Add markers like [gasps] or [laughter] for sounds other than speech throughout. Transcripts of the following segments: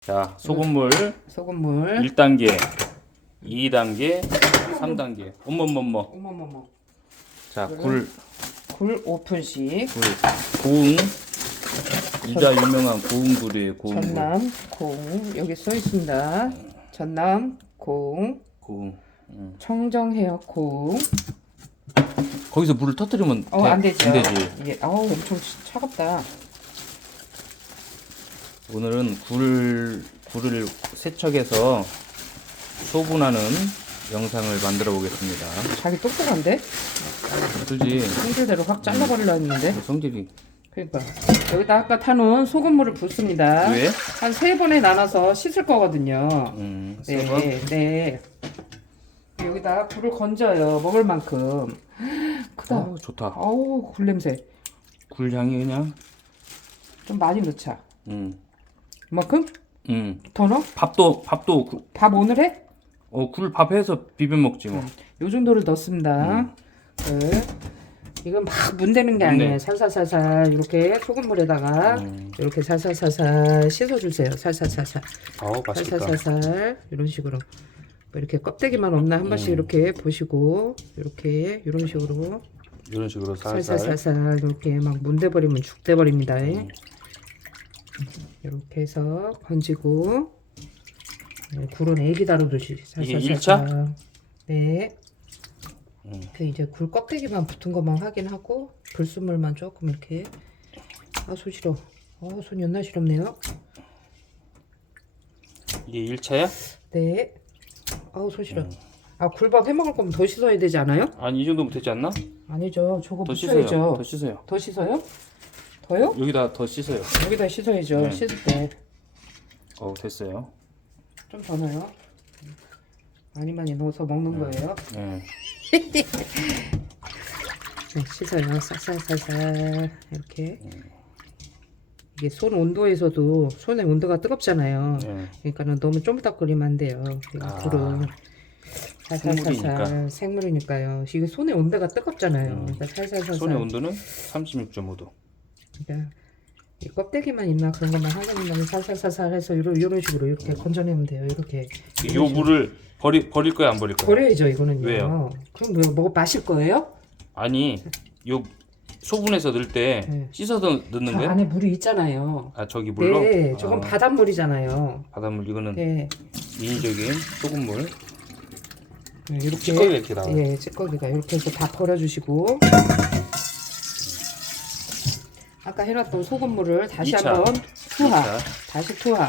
자, 소금물 소금물. 1단계, 2단계, 3단계. 어머머머. 어머머머. 자, 굴, 굴 5분씩. 굴, 고흥. 이자 유명한 고흥 굴이에요, 고흥 굴. 전남 공 여기 써 있습니다. 전남 공 고흥. 음. 청정해역 공. 거기서 물을 터뜨리면 어, 돼- 안 되죠. 안 되지. 이게 아우 엄청 차갑다. 오늘은 굴, 굴을 세척해서 소분하는 영상을 만들어 보겠습니다. 자기 똑똑한데? 그지? 성질대로 확 잘라버리려 했는데. 성질이. 그러니까 여기다 아까 타놓은 소금물을 붓습니다. 왜? 한 세 번에 나눠서 씻을 거거든요. 음, 세 번? 네, 네. 여기다 굴을 건져요. 먹을 만큼. [gasps] 크다. 어우, 좋다. 아우 굴 냄새. 굴 향이 그냥. 좀 많이 넣자. 음, 이만큼? 음. 더 넣어? 밥도, 밥도, 구- 밥 오늘 해? 어, 굴 밥해서 비벼 먹지 뭐. 요 정도를 넣습니다. 네. 이건 막 문대는 게 아니에요. 네. 살살살살 이렇게 소금물에다가 음. 이렇게 살살살살 씻어주세요. 살살살살. 아우, 맛있겠다. 살살살살 이런 식으로 뭐 이렇게 껍데기만 없나 한 번씩 음. 이렇게 보시고 이렇게 이런 식으로 이런 식으로 살살. 살살살살 이렇게 막 문대버리면 죽대버립니다. 음. 이렇게 해서 건지고 네, 굴은 애기 다루듯이 이게 살살살살. 네. 음. 그 이제 굴 껍데기만 붙은 것만 확인하고 불순물만 조금 이렇게 아손 시려. 어손 연나 시렵네요. 이게 1차야? 네. 아우 손 음. 시려. 아 굴밥 해 먹을 거면 더 씻어야 되지 않아요? 아니, 이 정도면 되지 않나? 아니죠. 저거 더 씻어요. 묻혀야죠. 더 씻어요. 더 씻어요? 더요? 여기다 더 씻어요. 여기다 씻어야죠. 네. 씻을 때. 어, 됐어요. 좀 더 넣어요. 많이 많이 넣어서 먹는 거예요. 네. [laughs] 네, 씻어요. 쌀쌀쌀쌀 이렇게. 이게 손 온도에서도 손의 온도가 뜨겁잖아요. 네. 그러니까는 너무 쫀득거리면 안 돼요. 이거 아, 불은 살살살살 생물이니까요. 이게 손의 온도가 뜨겁잖아요. 음. 그러니까 살살살살. 손의 온도는 36.5도. 이 껍데기만 있나 그런 것만 확인하면 살살살살 해서 이런 이런 식으로 이렇게 건져내면 돼요. 이렇게 요 물을 버리, 버릴 거야, 안 버릴 거야? 버려야죠 이거는요. 왜요? 그럼 뭐, 뭐 마실 거예요? 아니, 요 소분해서 넣을 때 네. 씻어서 넣는 저 거야? 안에 물이 있잖아요. 아, 저기 물로? 네, 저건 아, 바닷물이잖아요. 바닷물 이거는 네, 인위적인 소금물. 네, 이렇게 찌꺼기가 이렇게 나와요. 예, 찌꺼기가 이렇게 해서 다 버려주시고 아까 해놨던 소금물을 다시 이차. 한번 투하, 2차, 다시 투하.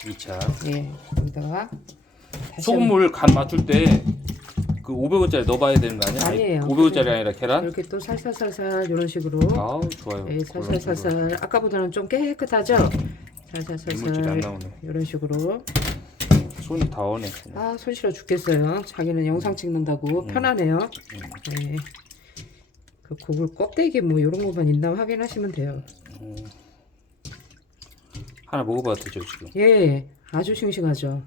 2차. 예, 여기다가 다시 소금물 간 맞출 때 그 500원짜리 넣어봐야 되는 거 아니야? 아니에요. 500원짜리 아니라 한번 계란? 이렇게 또 살살살살 이런 식으로 아우 좋아요. 예, 살살살살 아까보다는 좀 깨끗하죠? 이물질이 안 살살살살 나오네. 이런 식으로 손이 다 오네. 아 손실어 죽겠어요. 자기는 영상 찍는다고 편하네요. 네. 그 고글 껍데기 뭐 이런 것만 있나 확인하시면 돼요. 하나 먹어봐도 되죠 지금. 예, 아주 싱싱하죠.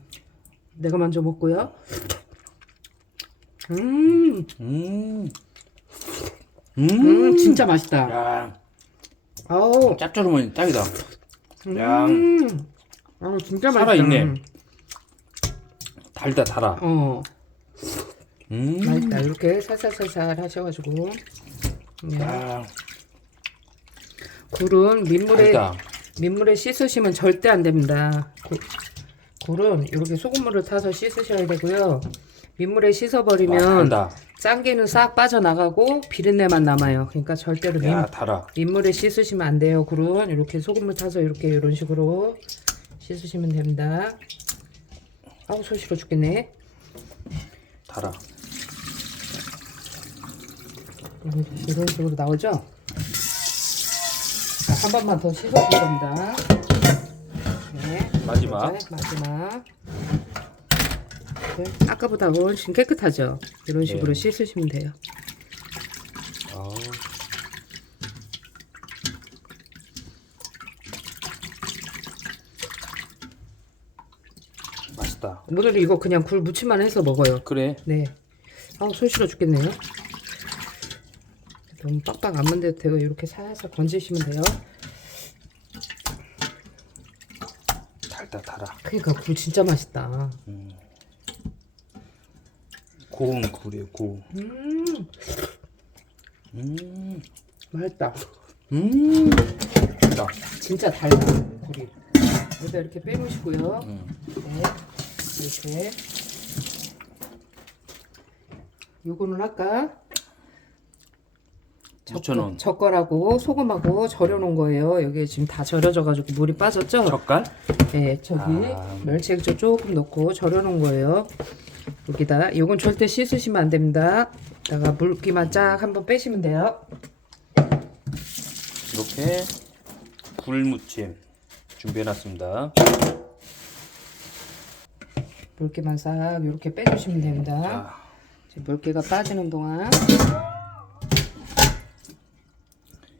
내가 먼저 먹고요. 음, 음. 음, 진짜 맛있다. 야, 아우, 짭조름하니 짱이다. 야, 음, 아우 진짜 맛있다. 살아있네. 달다 달아. 어, 음. 맛있다. 이렇게 살살살살 하셔가지고. 네. 야, 굴은 민물에 달다. 민물에 씻으시면 절대 안 됩니다. 굴- 굴은 이렇게 소금물을 타서 씻으셔야 되고요. 민물에 와, 씻어버리면 달다. 짠기는 싹 빠져나가고 비린내만 남아요. 그러니까 절대로 민, 야, 달아. 민물에 씻으시면 안 돼요. 굴은 이렇게 소금물 타서 이렇게 이런 식으로 씻으시면 됩니다. 아우 손 시려 죽겠네. 달아. 이런, 이런 식으로 나오죠? 자, 한 번만 더 씻어줄 겁니다. 네. 마지막. 이제 마지막. 네, 아까보다 훨씬 깨끗하죠? 이런 식으로 네. 씻으시면 돼요. 아우. 맛있다. 오늘 이거 그냥 굴 무침만 해서 먹어요. 그래. 네. 아우, 손 시려 죽겠네요. 너무 빡빡 안 만들도 되고, 이렇게 살살 건지시면 돼요. 달다 달아. 그러니까 굴 진짜 맛있다. 고운 굴이에요 고. 음, 음. 맛있다. 음. 나. 진짜 달다 굴이. 여기다 이렇게 빼놓으시고요. 음. 네, 이렇게. 요거는 아까 6,000원. 젓갈하고 소금하고 절여놓은 거예요. 여기 지금 다 절여져가지고 물이 빠졌죠? 젓갈? 네, 저기 아. 멸치액젓 조금 넣고 절여놓은 거예요. 여기다 이건 절대 씻으시면 안 됩니다. 다가 물기만 쫙 한번 빼시면 돼요. 이렇게 굴무침 준비해놨습니다. 물기만 싹 이렇게 빼주시면 됩니다. 자, 이제 물기가 빠지는 동안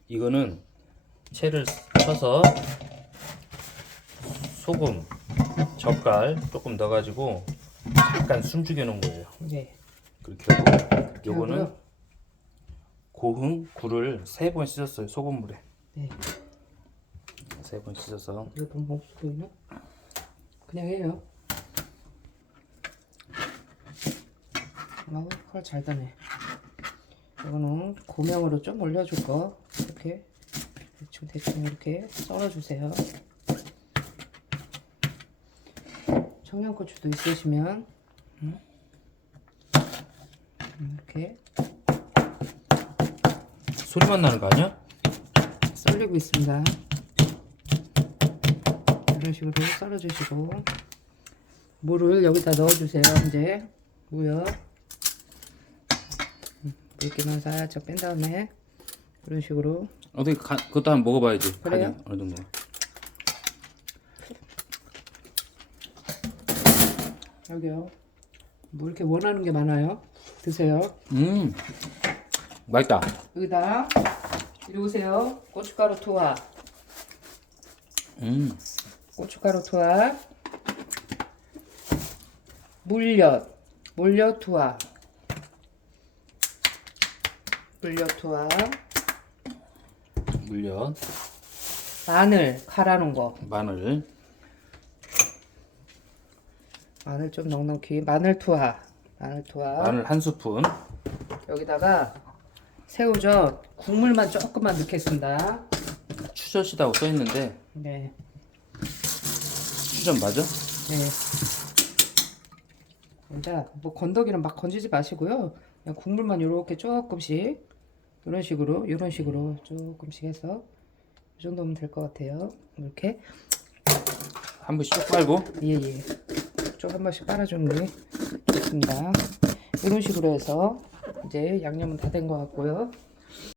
이거는 채를 쳐서 소금, 젓갈 조금 넣어가지고 잠깐 숨죽여 놓은 거예요. 이제 그렇게 하고 요거는 하고요. 고흥 굴을 세 번 씻었어요 소금물에 네. 세 번 씻어서 이거 너무 보이나? 그냥 해요. 아우 컬잘 다네. 이거는 고명으로 좀 올려줄 거 이렇게 대충 대충 이렇게 썰어주세요. 청양고추도 있으시면 음, 이렇게 소리만 나는 거 아니야? 썰리고 있습니다. 이런 식으로 썰어주시고 물을 여기다 넣어주세요. 이제 무요 음, 물기만 살짝 뺀 다음에 이런 식으로. 어떻게 가, 그것도 한번 먹어봐야지. 그래요? 간이 어느 정도. 여기요. 뭐 이렇게 원하는 게 많아요. 드세요. 음 맛있다. 여기다. 이리 오세요. 고춧가루 투하, 음. 고춧가루 투하, 물엿, 물엿 투하, 물엿 투하, 물엿 마늘 갈아놓은 거, 마늘 마늘 좀 넉넉히, 마늘 투하, 마늘 투하. 마늘 한 스푼 여기다가 새우젓 국물만 조금만 넣겠습니다. 추젓이라고 써있는데 네, 추젓 맞아? 네. 일단 뭐 건더기는 막 건지지 마시고요. 그냥 국물만 이렇게 조금씩 이런 식으로 이런 식으로 조금씩 해서 이 정도면 될 것 같아요. 이렇게 한 번씩 쭉 빨고 예예. 쭉 한 번씩 빨아주는 게 좋습니다. 이런 식으로 해서 이제 양념은 다 된 것 같고요.